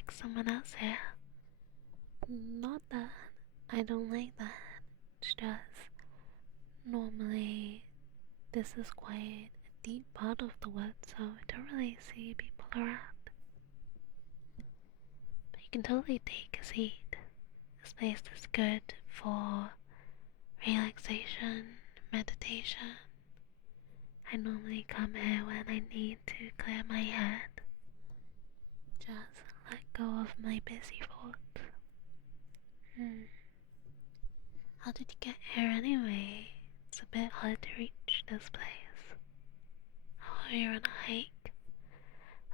like someone else here. Not that I don't like that. It's just normally this is quite a deep part of the woods, so I don't really see people around. But you can totally take a seat. This place is good for relaxation, meditation. I normally come here when I need to clear my head. Just let go of my busy thoughts. How did you get here anyway? It's a bit hard to reach this place. Oh, you're on a hike?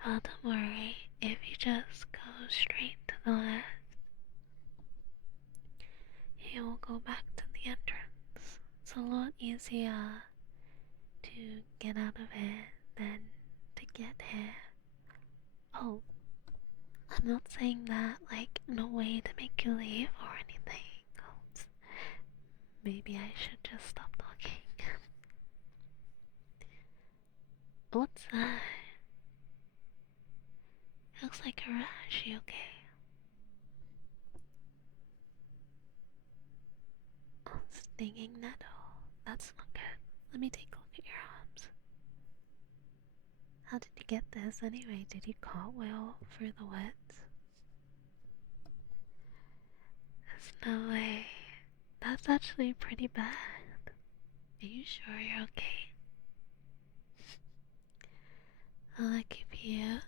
Oh, don't worry. If you just go straight to the left, you will go back to the entrance. It's a lot easier to get out of here than to get here. Oh, I'm not saying that like in a way to make you leave or anything. Maybe I should just stop talking. What's that? It looks like a rash. You okay? Oh, stinging nettle. That's not good. Let me take a look at your arms. How did you get this anyway? Did you cartwheel through the woods? There's no way. That's actually pretty bad. Are you sure you're okay? I'll give you.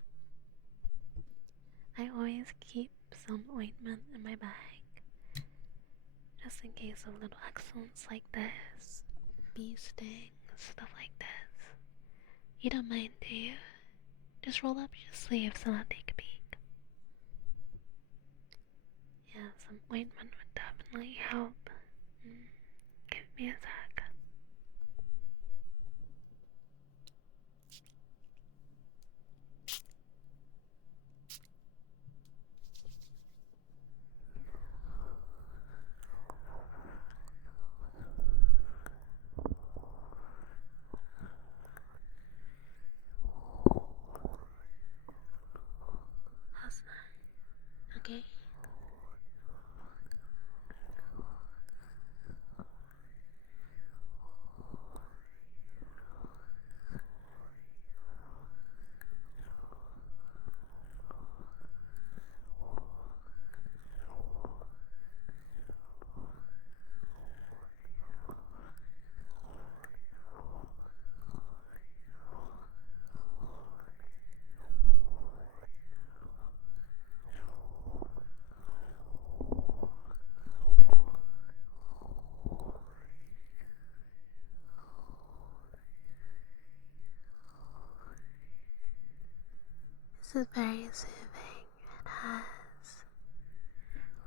I always keep some ointment in my bag, just in case of little accidents like this, bee stings, stuff like this. You don't mind, do you? Just roll up your sleeves and I'll take a peek. Yeah, some ointment would definitely help. Give me a sec. How's that? Okay? This is very soothing. It has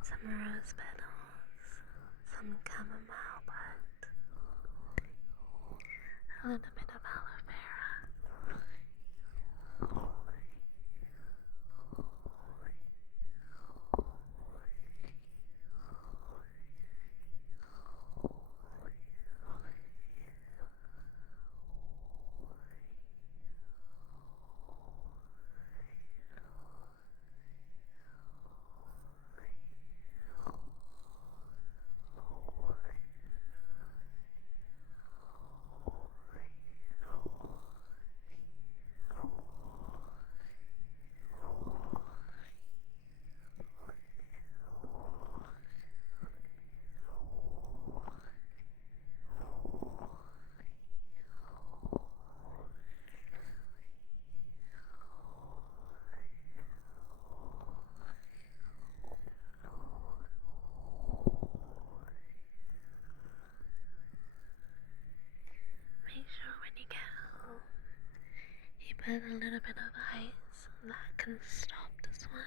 some rose petals, some chamomile buds, a little bit of aloe vera. Make sure when you get home, you put a little bit of ice that can stop the swelling.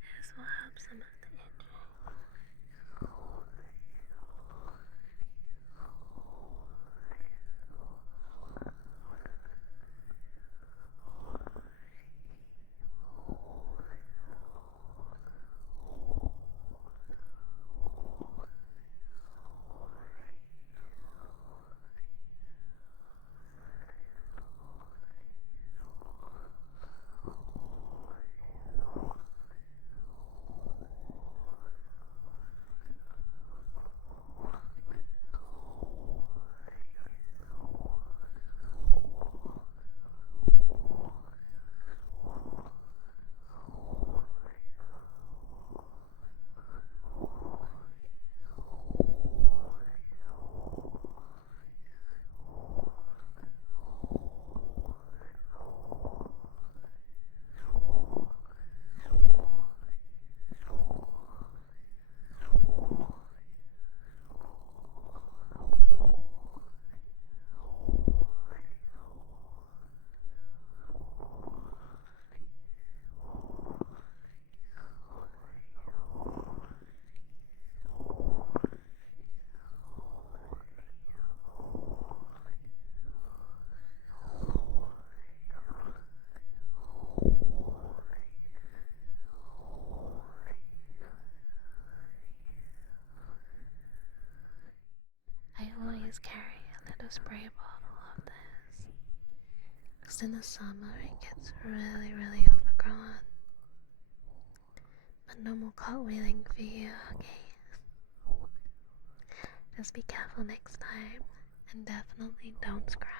This will help some of the itching. a spray bottle of this. Because in the summer it gets really, really overgrown. But no more cartwheeling for you, okay? Just be careful next time, and definitely don't scratch,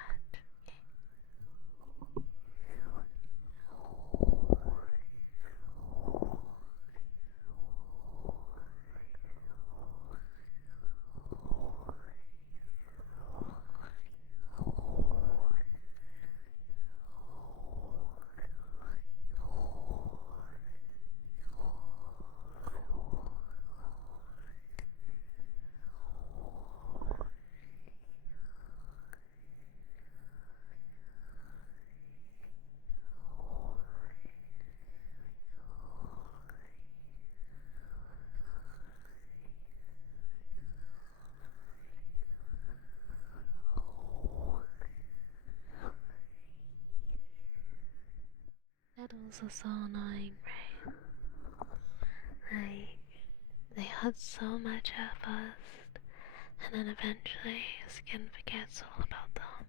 okay? Nettles are so annoying, right? Like, they hurt so much at first, and then eventually your skin forgets all about them.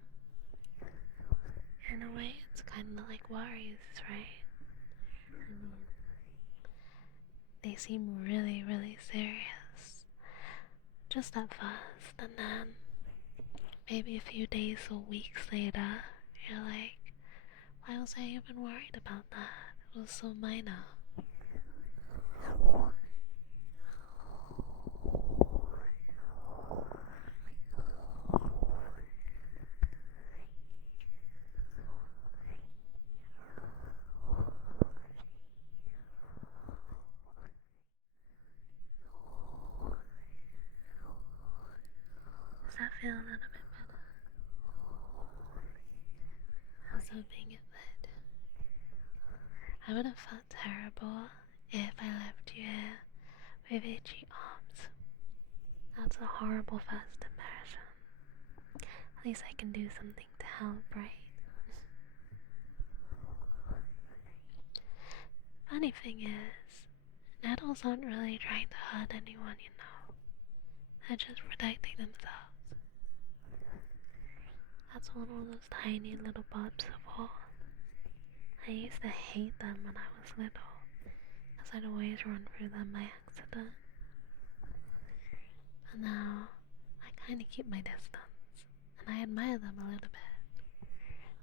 In a way, it's kinda like worries, right? I mean, they seem really, really serious. Just at first, and then maybe a few days or weeks later, you're like, why was I even worried about that? It was so minor. Does that feel a little bit better? I was hoping it would. I would have felt terrible if I left you here with itchy arms. That's a horrible first impression. At least I can do something to help, right? Funny thing is, nettles aren't really trying to hurt anyone, you know. They're just protecting themselves. That's what all those tiny little bobs are for. I used to hate them when I was little, because I'd always run through them by accident. But now, I kinda keep my distance, and I admire them a little bit.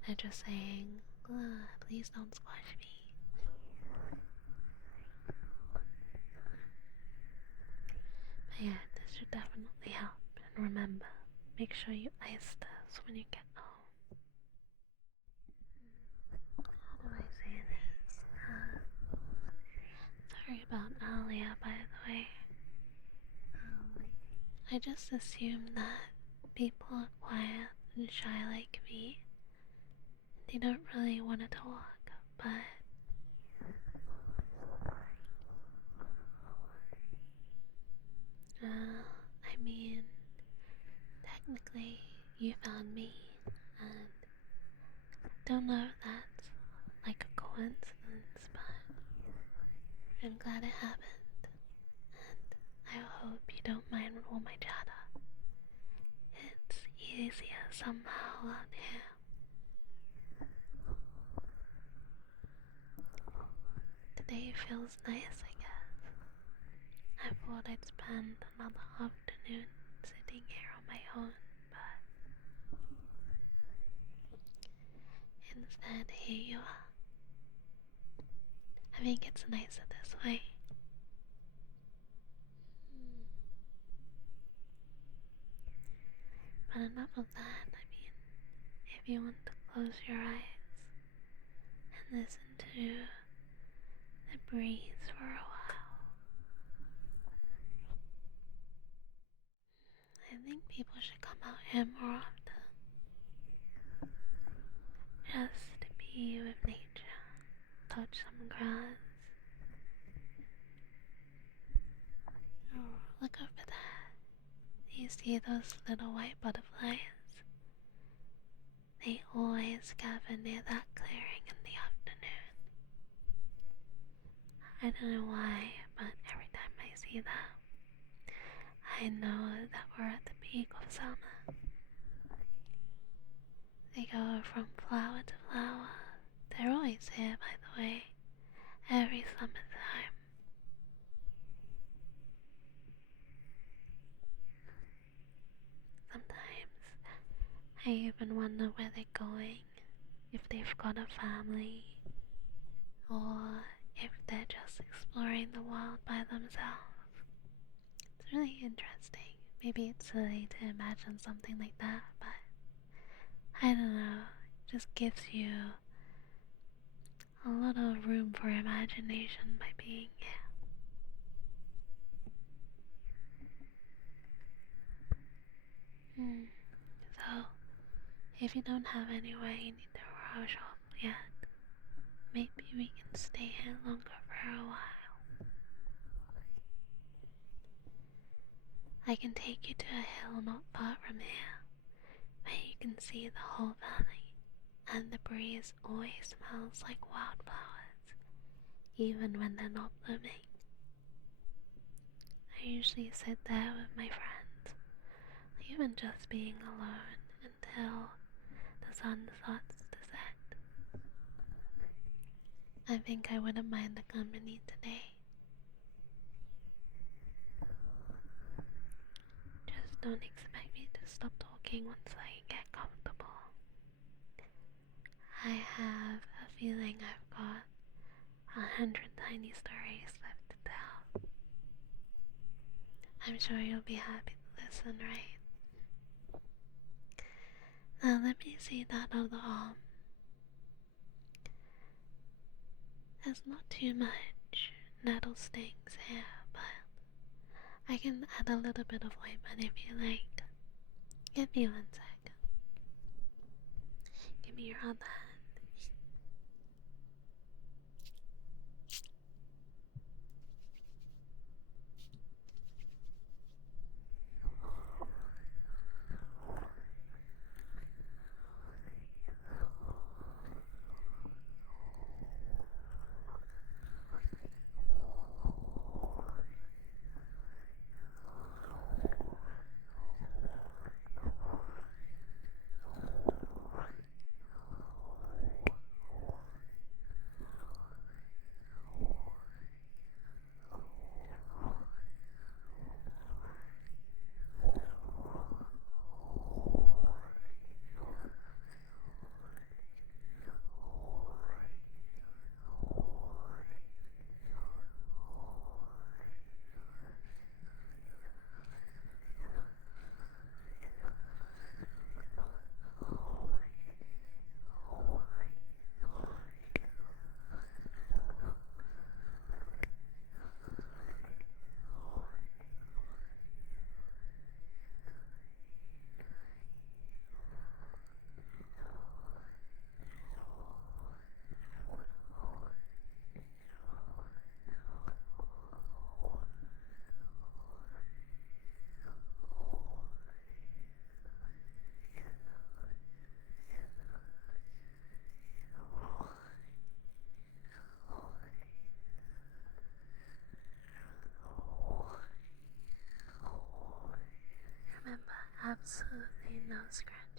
They're just saying, please don't squash me. But yeah, this should definitely help. And remember, make sure you ice this when you get home. How do I say this? Sorry about earlier, by the way. I just assume that people are quiet and shy like me. They don't really want to talk, but I mean, technically, you found me, and I don't know if that's like a coincidence, but I'm glad it happened, and I hope you don't mind all my chatter. It's easier somehow out here. Today feels nice, I guess. I thought I'd spend another afternoon sitting here on my own, but instead, here you are. I think it's nicer this way. But enough of that, I mean, if you want to close your eyes and listen to the breeze for a while, I think people should come out here more often. Just to be with nature, touch some grass. Oh, look over there. Do you see those little white butterflies? They always gather near that clearing in the afternoon. I don't know why, but every time I see them, I know that we're at the peak of summer. They go from flower to flower. They're always here, by the way, every summertime. Sometimes I even wonder where they're going, if they've got a family, or if they're just exploring the world by themselves. It's really interesting. Maybe it's silly to imagine something like that, but I don't know. It just gives you a lot of room for imagination by being here. So, if you don't have anywhere you need to rush off yet, maybe we can stay here longer for a while. I can take you to a hill not far from here, where you can see the whole valley, and the breeze always smells like wildflowers, even when they're not blooming. I usually sit there with my friends, even just being alone until the sun starts to set. I think I wouldn't mind the company today. Just don't expect me to stop talking once I get comfortable. I have a feeling I've got 100 tiny stories left to tell. I'm sure you'll be happy to listen, right? Now let me see that other arm. There's not too much nettle stings here, but I can add a little bit of ointment if you like. Give me 1 second. Give me your other hand. Remember, absolutely no scratching.